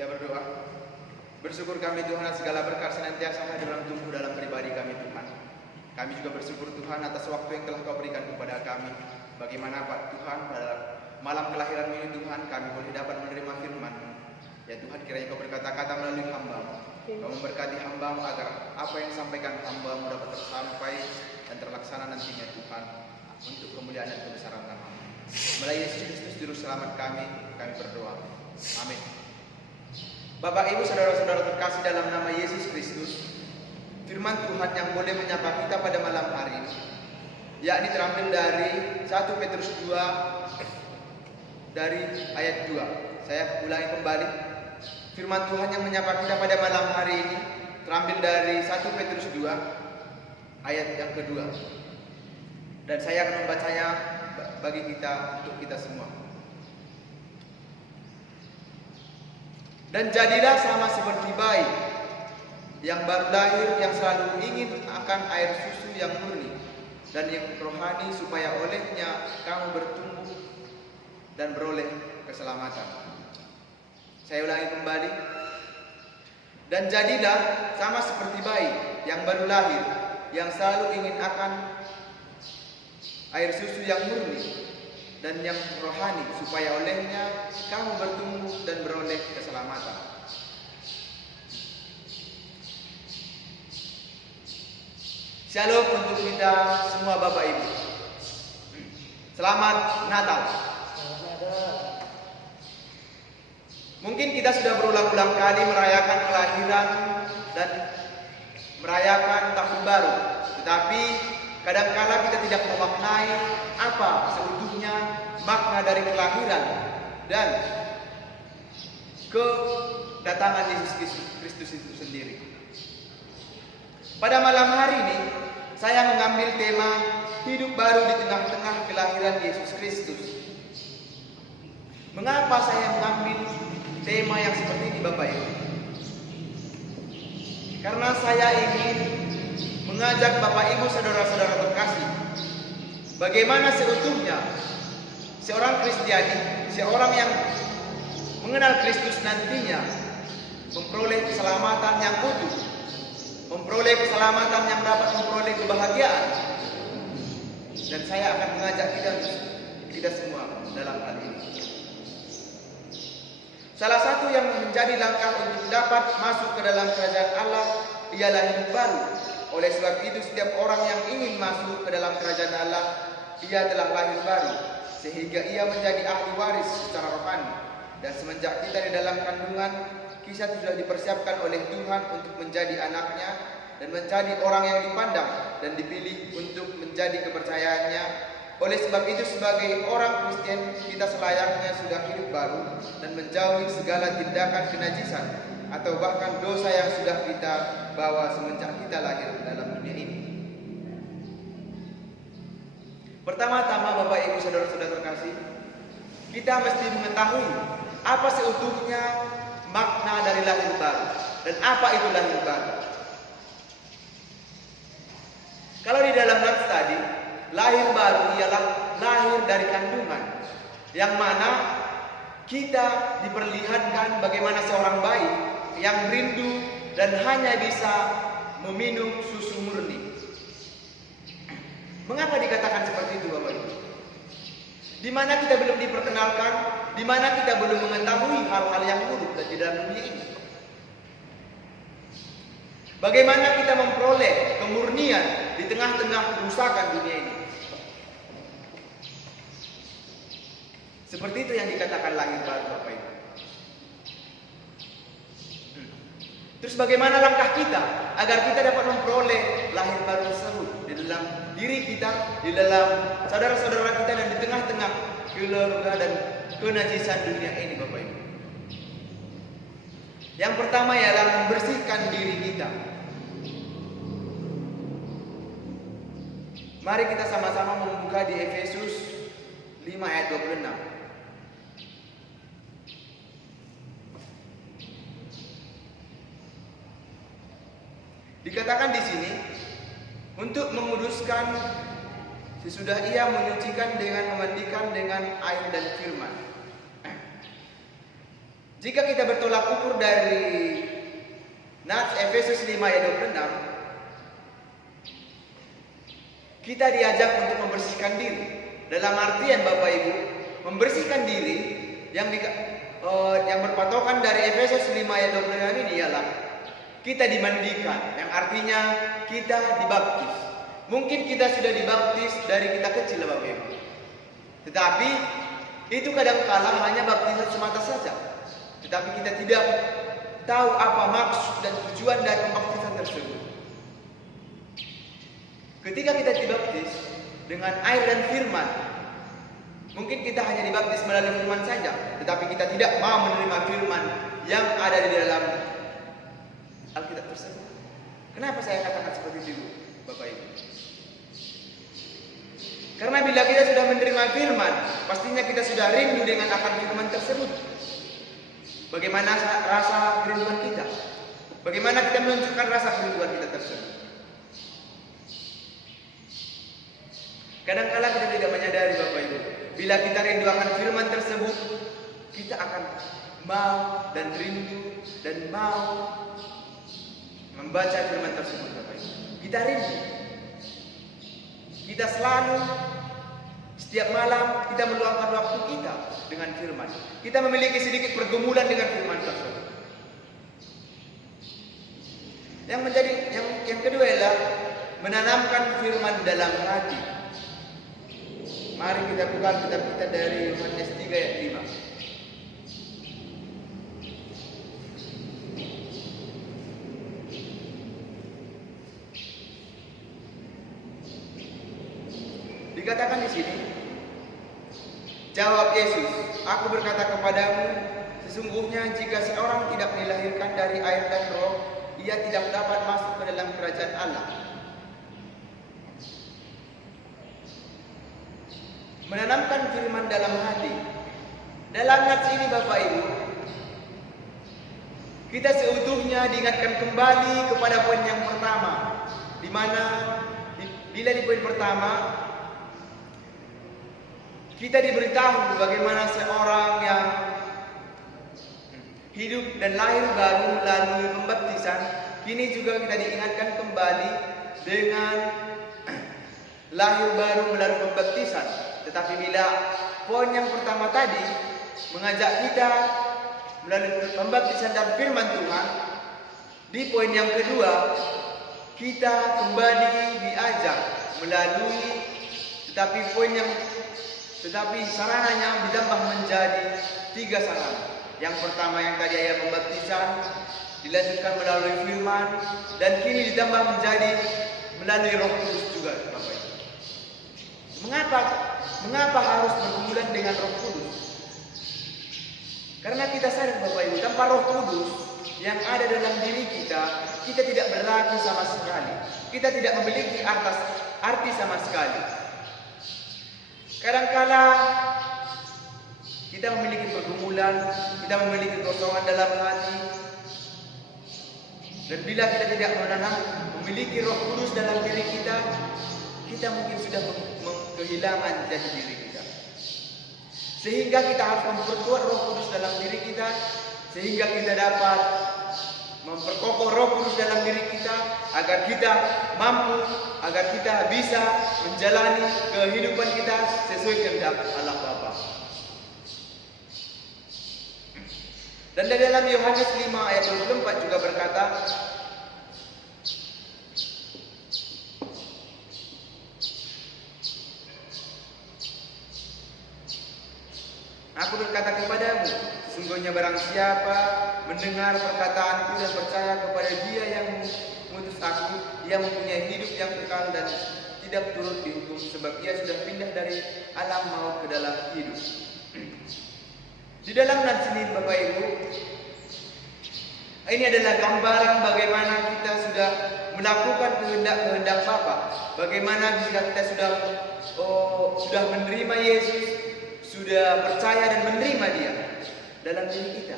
Kita berdoa. Bersyukur kami Tuhan atas segala berkat senantiasa dalam tumbuh dalam pribadi kami Tuhan. Kami juga bersyukur Tuhan atas waktu yang telah Kau berikan kepada kami. Bagaimana Pak Tuhan pada malam kelahiran ini Tuhan kami boleh dapat menerima firman. Ya Tuhan, kiranya Kau berkata-kata melalui hamba-Mu. Kau memberkati hamba-Mu agar apa yang disampaikan hamba-Mu dapat tersampai dan terlaksana nantinya Tuhan, untuk kemuliaan dan kebesaran nama-Mu. Melalui Yesus Kristus Juru Selamat kami berdoa. Amin. Bapak, Ibu, saudara-saudara terkasih dalam nama Yesus Kristus, firman Tuhan yang boleh menyapa kita pada malam hari ini, yakni terambil dari 1 Petrus 2 dari ayat 2. Saya ulangi kembali. Firman Tuhan yang menyapa kita pada malam hari ini terambil dari 1 Petrus 2 ayat yang kedua. Dan saya akan membacanya bagi kita, untuk kita semua. Dan jadilah sama seperti bayi yang baru lahir, yang selalu ingin akan air susu yang murni dan yang rohani, supaya olehnya kamu bertumbuh dan beroleh keselamatan. Saya ulangi kembali. Dan jadilah sama seperti bayi yang baru lahir, yang selalu ingin akan air susu yang murni dan yang rohani, supaya olehnya kamu bertumbuh dan beroleh keselamatan. Shalom untuk kita semua Bapak Ibu. Selamat Natal. Mungkin kita sudah berulang-ulang kali merayakan kelahiran dan merayakan tahun baru, tetapi kadangkala kita tidak memaknai apa seutuhnya makna dari kelahiran dan kedatangan Yesus Kristus itu sendiri. Pada malam hari ini saya mengambil tema hidup baru di tengah-tengah kelahiran Yesus Kristus. Mengapa saya mengambil tema yang seperti ini Bapak Ibu? Karena saya ingin mengajak Bapak Ibu saudara-saudara terkasih, bagaimana seutuhnya seorang Kristiani, seorang yang mengenal Kristus nantinya memperoleh keselamatan yang utuh, memperoleh keselamatan yang dapat memperoleh kebahagiaan. Dan saya akan mengajak kita semua dalam hal ini. Salah satu yang menjadi langkah untuk dapat masuk ke dalam kerajaan Allah ialah hidup baru. Oleh sebab itu setiap orang yang ingin masuk ke dalam kerajaan Allah, ia telah lahir baru, sehingga ia menjadi ahli waris secara rohani. Dan semenjak kita di dalam kandungan, kita sudah dipersiapkan oleh Tuhan untuk menjadi anaknya dan menjadi orang yang dipandang dan dipilih untuk menjadi kepercayaannya. Oleh sebab itu sebagai orang Kristen, kita selayaknya sudah hidup baru dan menjauhi segala tindakan kenajisan atau bahkan dosa yang sudah kita bawa semenjak kita lahir dalam dunia ini. Pertama-tama Bapak Ibu saudara-saudara terkasih, kita mesti mengetahui apa seutuhnya makna dari lahir baru dan apa itu lahir baru. Kalau di dalam nats tadi, lahir baru ialah lahir dari kandungan, yang mana kita diperlihatkan bagaimana seorang bayi yang rindu dan hanya bisa meminum susu murni. Mengapa dikatakan seperti itu Bapak Ibu? Di mana kita belum diperkenalkan, di mana kita belum mengetahui hal-hal yang buruk di dalam dunia ini. Bagaimana kita memperoleh kemurnian di tengah-tengah kerusakan dunia ini? Seperti itu yang dikatakan lahir baru Bapak Ibu. Terus bagaimana langkah kita agar kita dapat memperoleh lahir baru tersebut di dalam diri kita, di dalam saudara-saudara kita, dan di tengah-tengah keluarga dan kenajisan dunia ini Bapak Ibu? Yang pertama ialah membersihkan diri kita. Mari kita sama-sama membuka di Efesus 5 ayat 26. Dikatakan di sini, untuk menguduskan sesudah ia menyucikan dengan memandikan dengan air dan firman. Jika kita bertolak ukur dari Nats Efesus 5 ayat 26, kita diajak untuk membersihkan diri. Dalam artian Bapak Ibu, membersihkan diri yang berpatokan dari Efesus 5 ayat 26 ini ialah kita dimandikan, yang artinya kita dibaptis. Mungkin kita sudah dibaptis dari kita kecil Bapak Ibu, tetapi itu kadang-kala hanya baptisan semata saja. Tetapi kita tidak tahu apa maksud dan tujuan dari pembaptisan tersebut. Ketika kita dibaptis dengan air dan firman, mungkin kita hanya dibaptis melalui firman saja, tetapi kita tidak mau menerima firman yang ada di dalam Alkitab tersebut. Kenapa saya katakan seperti itu, Bapak Ibu? Karena bila kita sudah menerima firman, pastinya kita sudah rindu dengan akan firman tersebut. Bagaimana rasa kerinduan kita? Bagaimana kita menunjukkan rasa kerinduan kita tersebut? Kadang-kala kita tidak menyadari Bapak Ibu, bila kita rindu akan firman tersebut, kita akan mau dan rindu dan mau membaca firman tersebut Bapak Ibu. Kita rindu. Kita selalu setiap malam kita meluangkan waktu kita dengan firman. Kita memiliki sedikit pergumulan dengan firman tersebut. Yang kedua adalah menanamkan firman dalam hati. Mari kita buka kitab kita dari Yohanes 3 ayat 5. Dikatakan di sini, jawab Yesus, aku berkata kepadamu, sesungguhnya jika seorang tidak dilahirkan dari air dan roh, ia tidak dapat masuk ke dalam kerajaan Allah. Menanamkan firman dalam hati. Dalam nats ini Bapak Ibu, kita seutuhnya diingatkan kembali kepada poin yang pertama, di mana bila di poin pertama kita diberitahu bagaimana seorang yang hidup dan lahir baru melalui pembaptisan, kini juga kita diingatkan kembali dengan lahir baru melalui pembaptisan. Tetapi bila poin yang pertama tadi mengajak kita melalui pembaptisan dan firman Tuhan, di poin yang kedua kita kembali diajak melalui tetapi sarananya ditambah menjadi 3 sarana. Yang pertama yang tadi ayat pembaptisan, dilanjutkan melalui firman, dan kini ditambah menjadi melalui Roh Kudus juga, Bapak Ibu. Mengapa harus bergumulan dengan Roh Kudus? Karena kita sadar Bapak Ibu, tanpa Roh Kudus yang ada dalam diri kita, kita tidak berlaku sama sekali. Kita tidak memiliki arti sama sekali. Kadangkala kita memiliki pergumulan, kita memiliki kekosongan dalam hati, dan bila kita tidak memiliki Roh Kudus dalam diri kita, kita mungkin sudah kehilangan jati diri kita. Sehingga kita harus memperkuat Roh Kudus dalam diri kita, sehingga kita dapat memperkokoh Roh Kudus dalam diri kita, agar kita mampu, agar kita bisa menjalani kehidupan kita sesuai kehendak Allah Bapa. Dan di dalam Yohanes 5 ayat 24 juga berkata, aku berkata kepadamu, sesungguhnya barang siapa mendengar perkataanku dan percaya kepada Dia yang mengutus aku, ia mempunyai hidup yang kekal dan tidak turut dihukum, sebab ia sudah pindah dari alam maut ke dalam hidup. Di dalam nats ini Bapak Ibu, ini adalah gambaran bagaimana kita sudah melakukan kehendak Bapa. Bagaimana jika kita sudah menerima Yesus, sudah percaya dan menerima Dia dalam diri kita,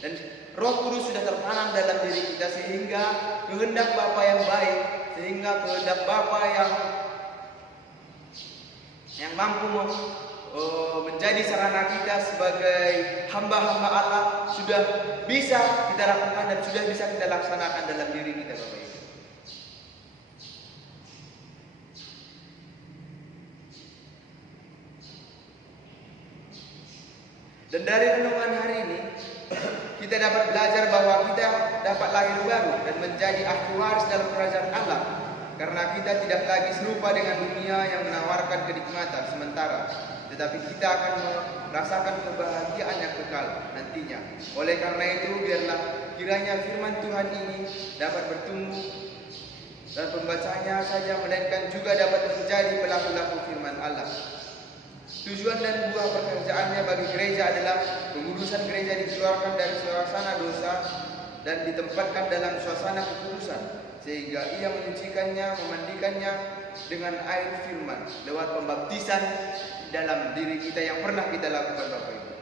dan Roh Kudus sudah tertanam dalam diri kita, sehingga kehendak Bapa yang baik, sehingga kehendak Bapa yang mampu menjadi sarana kita sebagai hamba-hamba Allah sudah bisa kita lakukan dan sudah bisa kita laksanakan dalam diri kita, Bapak Ibu. Dan dari renungan hari ini kita dapat belajar bahwa kita dapat lahir baru dan menjadi ahli waris dalam kerajaan Allah, karena kita tidak lagi serupa dengan dunia yang menawarkan kenikmatan sementara, tetapi kita akan merasakan kebahagiaan yang kekal nantinya. Oleh karena itu, biarlah kiranya firman Tuhan ini dapat bertumbuh dan pembacanya saja, melainkan juga dapat menjadi pelaku-laku firman Allah. Tujuan dan buah pekerjaannya bagi gereja adalah pengurusan gereja dikeluarkan dari suasana dosa dan ditempatkan dalam suasana kekudusan, sehingga ia menyucikannya, memandikannya dengan air firman lewat pembaptisan dalam diri kita yang pernah kita lakukan, Bapak Ibu.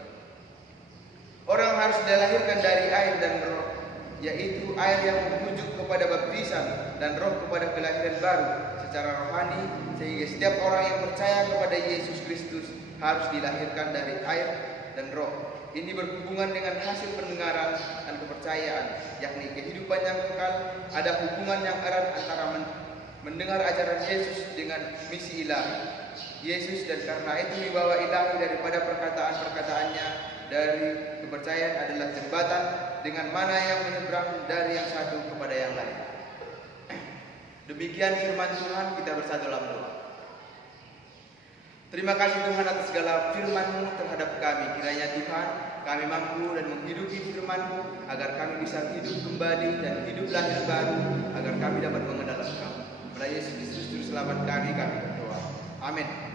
Orang harus dilahirkan dari air dan roh, yaitu air yang merujuk kepada baptisan dan roh kepada kelahiran baru secara rohani, sehingga setiap orang yang percaya kepada Yesus Kristus harus dilahirkan dari air dan roh. Ini berhubungan dengan hasil pendengaran dan kepercayaan, yakni kehidupan yang kekal. Ada hubungan yang erat antara mendengar ajaran Yesus dengan misi ilahi Yesus, dan karena itu wibawa ilahi daripada perkataan-perkataannya dari kepercayaan adalah jembatan dengan mana yang menyeberang dari yang satu kepada yang lain. Demikian firman Tuhan, kita bersatu dalam doa. Terima kasih Tuhan atas segala firman-Mu terhadap kami. Kiranya Tuhan, kami mampu dan menghidupi firman-Mu agar kami bisa hidup kembali dan hidup lahir baru, agar kami dapat mengenal Engkau. Melalui Yesus Kristus Juru Selamat kami berdoa. Amin.